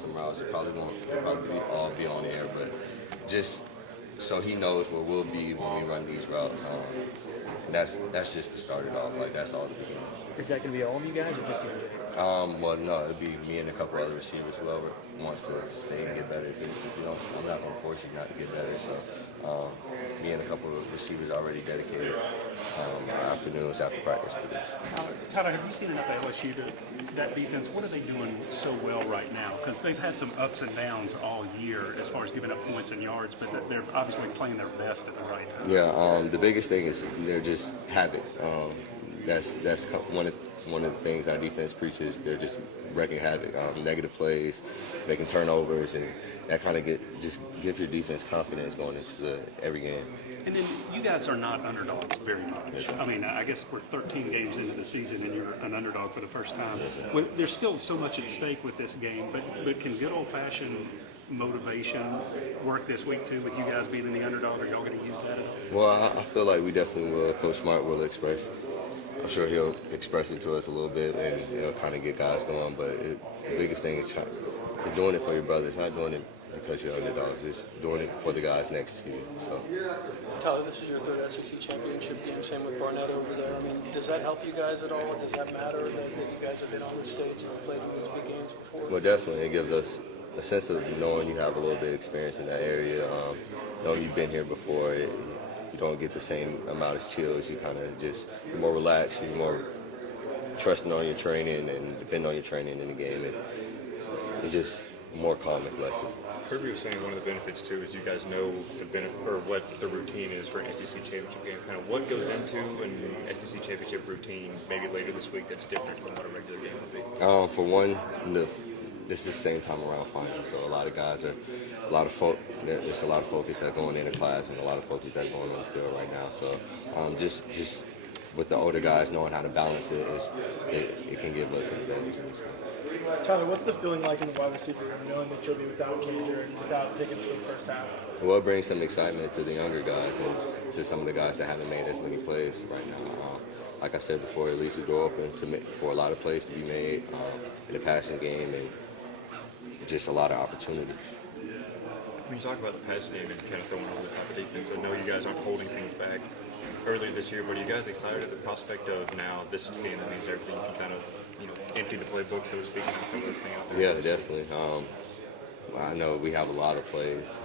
some routes. It probably won't all be on air, but just so he knows where we'll be when we run these routes. That's just to start it off. Like, that's all the beginning. Is that going to be all of you guys or just you? Well, no, it'd be me and a couple other receivers. Whoever wants to stay and get better. If you don't, I'm not going to force you not to get better. So, me and a couple of receivers already dedicated afternoons after practice to this. Tyler, have you seen enough of LSU to that defense? What are they doing so well right now? Because they've had some ups and downs all year as far as giving up points and yards, but they're obviously playing their best at the right time. Yeah, the biggest thing is they're just havoc. That's one of the things our defense preaches. They're just wreaking havoc, negative plays, making turnovers, and that kind of gives your defense confidence going into every game. And then you guys are not underdogs very much. I mean, I guess we're 13 games into the season and you're an underdog for the first time. There's still so much at stake with this game, but can good old-fashioned motivation work this week too with you guys being the underdog? Are y'all going to use that? Well, I feel like we definitely will. Coach Smart will express. I'm sure he'll express it to us a little bit, and it'll kind of get guys going. But the biggest thing is doing it for your brothers, not doing it because you're underdogs. It's doing it for the guys next to you. So, Tyler, this is your third SEC championship game. Same with Barnett over there. I mean, does that help you guys at all? Does that matter that you guys have been on the stage and played in these big games before? Well, definitely, it gives us a sense of knowing you have a little bit of experience in that area, knowing you've been here before. You don't get the same amount of chills. You kind of you're more relaxed. You're more trusting on your training and depending on your training in the game. And it's just more calm and collected. Kirby was saying one of the benefits too is you guys know the benefit or what the routine is for an SEC championship game. Kind of what goes into an SEC championship routine maybe later this week that's different from what a regular game would be. For one, this is the same time around finals, so a lot of guys are, there's a lot of focus that's going into class and a lot of focus that's going on the field right now. So just with the older guys knowing how to balance it can give us an advantage in this game. Tyler, what's the feeling like in the wide receiver room, knowing that you'll be without Major and without Pickens for the first half? Well, it brings some excitement to the younger guys and to some of the guys that haven't made as many plays right now. Like I said before, at least the door open for a lot of plays to be made in the passing game and just a lot of opportunities. When you talk about the passing game and kind of throwing over the top of defense, I know you guys aren't holding things back earlier this year, but are you guys excited at the prospect of now this is the game that means everything you can kind of empty the playbook, so to speak, and throw everything out there? Yeah, definitely. I know we have a lot of plays,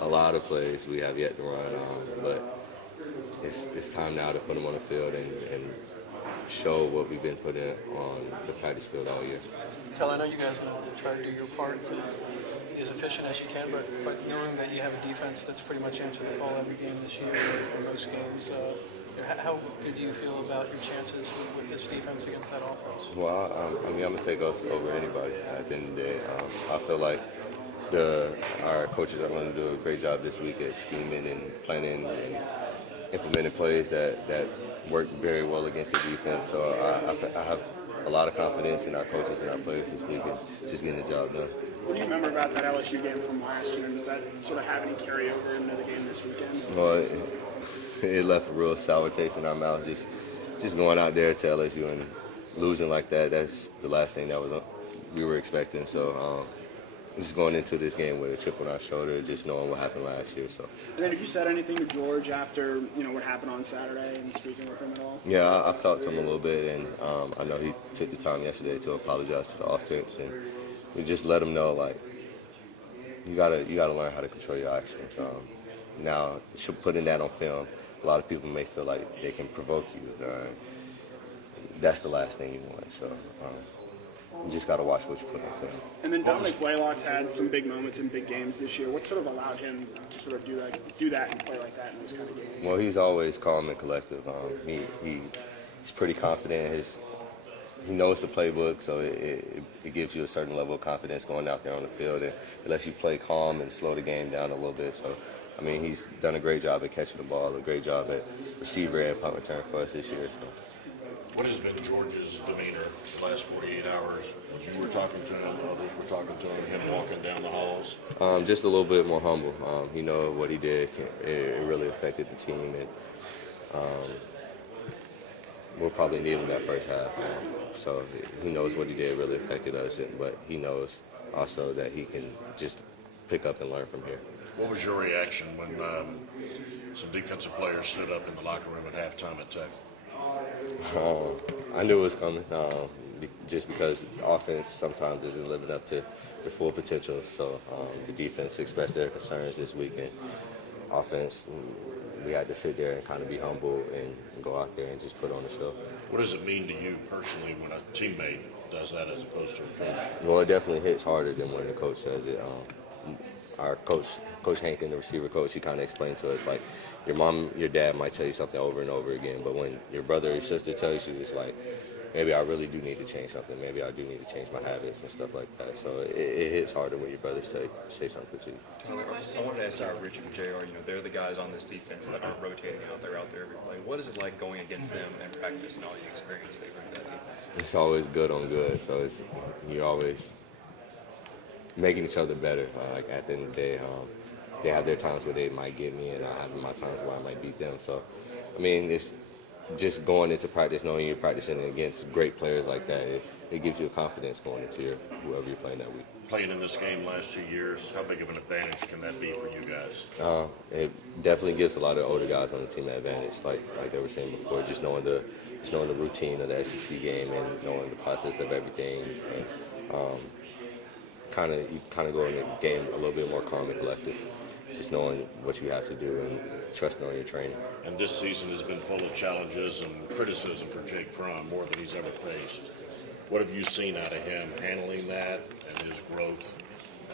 a lot of plays we have yet to run, but it's time now to put them on the field and show what we've been putting on the practice field all year. Tyler, I know you guys are going to try to do your part to be as efficient as you can, but knowing that you have a defense that's pretty much answered the ball every game this year, or most games, how good do you feel about your chances with this defense against that offense? Well, I mean, I'm going to take us over anybody at the end of the day. I feel like our coaches are going to do a great job this week at scheming and planning and implementing plays that work very well against the defense. So I have a lot of confidence in our coaches and our players this week and just getting the job done. What do you remember about that LSU game from last year? Does that sort of have any carryover into the game this weekend? Well, it left a real sour taste in our mouths. Just going out there to LSU and losing like that, that's the last thing that we were expecting. So just going into this game with a chip on our shoulder, just knowing what happened last year. So. And then have you said anything to George after what happened on Saturday and speaking with him at all? Yeah, I've talked to him a little bit, and I know he took the time yesterday to apologize to the offense, and we just let him know like you gotta learn how to control your actions. Now, putting that on film, a lot of people may feel like they can provoke you. That's the last thing you want. So. You just got to watch what you put on film. And then Dominic Blaylock's had some big moments in big games this year. What sort of allowed him to sort of do that and play like that in those kind of games? Well, he's always calm and collective. He's pretty confident. He knows the playbook, so it gives you a certain level of confidence going out there on the field. And it lets you play calm and slow the game down a little bit. So, I mean, he's done a great job at catching the ball, a great job at receiver and punt return for us this year. So. What has been George's demeanor the last 48 hours? You were talking to him, others were talking to him walking down the halls. Just a little bit more humble. He knows what he did. It really affected the team, and we'll probably need him that first half. So he knows what he did really affected us, but he knows also that he can just pick up and learn from here. What was your reaction when some defensive players stood up in the locker room at halftime at Tech? I knew it was coming, just because offense sometimes isn't living up to their full potential. So the defense expressed their concerns this weekend. Offense, we had to sit there and kind of be humble and go out there and just put on the show. What does it mean to you personally when a teammate does that as opposed to a coach? Well, it definitely hits harder than when the coach says it. Our coach, Coach Hankin, the receiver coach, he kind of explained to us, like, your mom, your dad might tell you something over and over again, but when your brother or sister tells you, it's like, maybe I really do need to change something. Maybe I do need to change my habits and stuff like that. So it hits harder when your brothers say something to you. Tyler, I wanted to ask Richard and JR, they're the guys on this defense that are rotating out there every play. What is it like going against them in practice and all the experience they bring to that defense? It's always good on good, so you're always making each other better. Like at the end of the day, they have their times where they might get me, and I have my times where I might beat them. So, I mean, it's just going into practice, knowing you're practicing against great players like that. It gives you a confidence going into whoever you're playing that week. Playing in this game last 2 years, how big of an advantage can that be for you guys? It definitely gives a lot of older guys on the team an advantage, like they were saying before, just knowing the routine of the SEC game and knowing the process of everything, and kind of go in the game a little bit more calm and collected, just knowing what you have to do and trusting on your training. And this season has been full of challenges and criticism for Jake Fromm, more than he's ever faced. What have you seen out of him handling that and his growth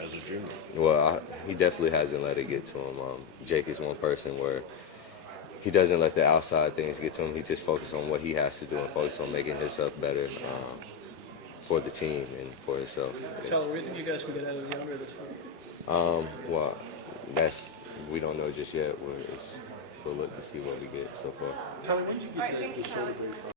as a junior? Well, he definitely hasn't let it get to him. Jake is one person where he doesn't let the outside things get to him. He just focuses on what he has to do and focus on making himself better for the team and for himself. Tyler, where do you think you guys could get out of the younger this week? Well, we don't know just yet. We'll look to see what we get so far. Tyler, when did you get the shoulder brace on?